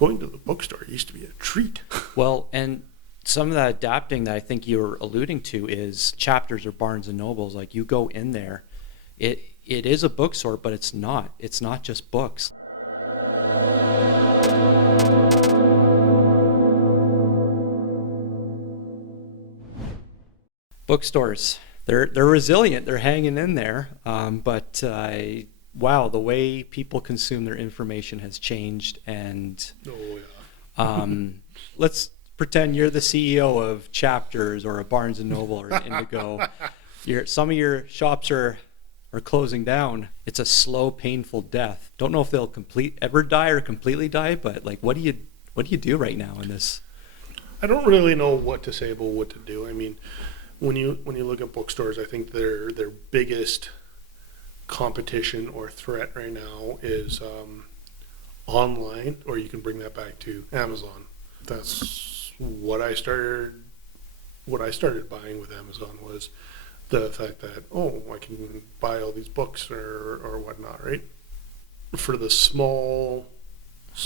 Going to the bookstore used to be a treat. Well, and some of that adapting that I think you're alluding to is Chapters or Barnes and Nobles. Like you go in there, it is a bookstore, but it's not. It's not just books. Bookstores, they're resilient. They're hanging in there. But wow, the way people consume their information has changed. And Oh yeah. let's pretend you're the CEO of Chapters or a Barnes and Noble or an Indigo. Some of your shops are closing down. It's a slow, painful death. Don't know if they'll ever die or completely die, but like, what do you do right now in this? I don't really know what to say about what to do. I mean, when you look at bookstores, I think their biggest competition or threat right now is online, or you can bring that back to Amazon. That's what I started buying with Amazon was the fact that, oh, I can buy all these books or whatnot, right? For the small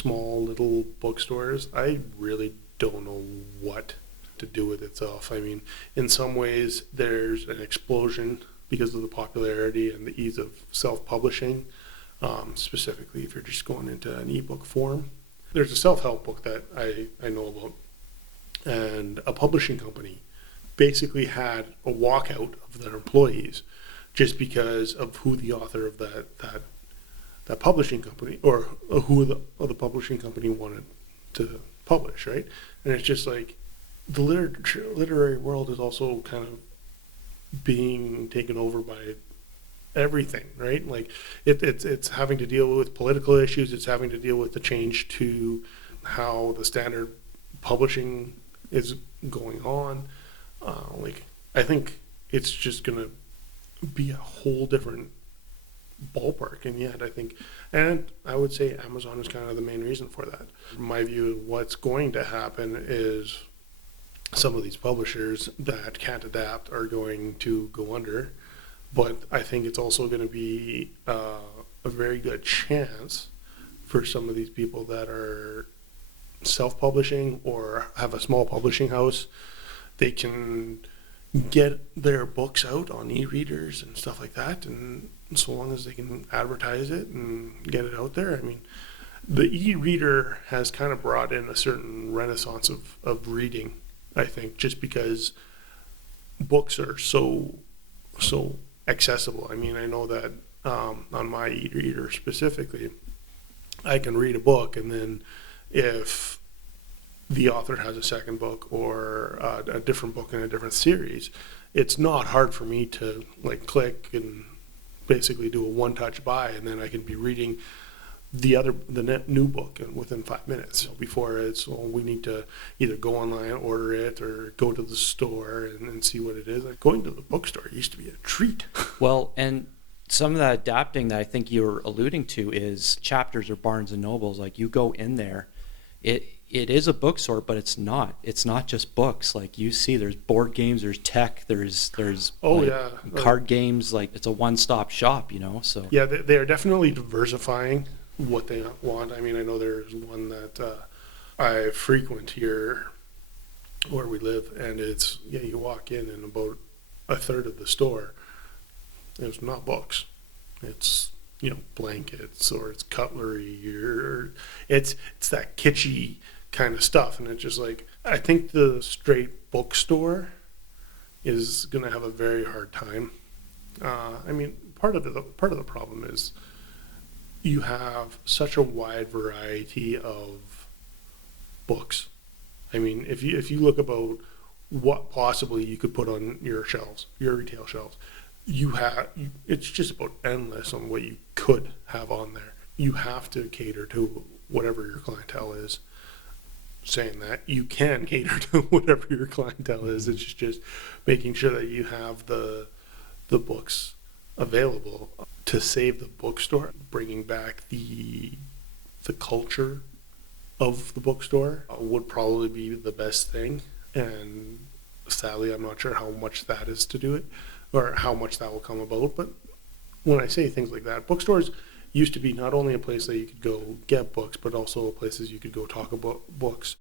little bookstores, I really don't know what to do with itself. I mean, in some ways, there's an explosion because of the popularity and the ease of self-publishing, specifically if you're just going into an ebook form. There's a self-help book that I know about, and a publishing company basically had a walkout of their employees just because of who the author of that publishing company, or who the publishing company wanted to publish, right? And it's just like the literary world is also kind of being taken over by everything, right? Like it's having to deal with political issues. It's having to deal with the change to how the standard publishing is going on. I think it's just gonna be a whole different ballpark, and yet I would say Amazon is kind of the main reason for that. In my view, what's going to happen is some of these publishers that can't adapt are going to go under, but I think it's also going to be a very good chance for some of these people that are self-publishing or have a small publishing house. They can get their books out on e-readers and stuff like that, and so long as they can advertise it and get it out there. I mean, the e-reader has kind of brought in a certain renaissance of reading, I think, just because books are so accessible. I mean, I know that on my e-reader specifically, I can read a book, and then if the author has a second book or a different book in a different series, it's not hard for me to like click and basically do a one-touch buy, and then I can be reading the new book within 5 minutes. Before it's, well, we need to either go online, order it, or go to the store and see what it is. Like going to the bookstore used to be a treat. Well, and some of that adapting that I think you're alluding to is Chapters or Barnes and Nobles. Like you go in there, it is a bookstore, but it's not. It's not just books. Like you see, there's board games, there's tech, there's card games. Like it's a one-stop shop, So yeah, they are definitely diversifying what they want. I mean, I know there's one that I frequent here where we live, and it's, you walk in and about a third of the store is not books. It's blankets, or it's cutlery, or it's that kitschy kind of stuff. And it's just like, I think the straight bookstore is going to have a very hard time. I mean, part of the problem is you have such a wide variety of books. I mean, if you look about what possibly you could put on your shelves, your retail shelves, it's just about endless on what you could have on there. You have to cater to whatever your clientele is. Saying that, you can cater to whatever your clientele is. It's just making sure that you have the books available. To save the bookstore, bringing back the culture of the bookstore would probably be the best thing. And sadly, I'm not sure how much that is to do it, or how much that will come about. But when I say things like that, bookstores, used to be not only a place that you could go get books, but also places you could go talk about books.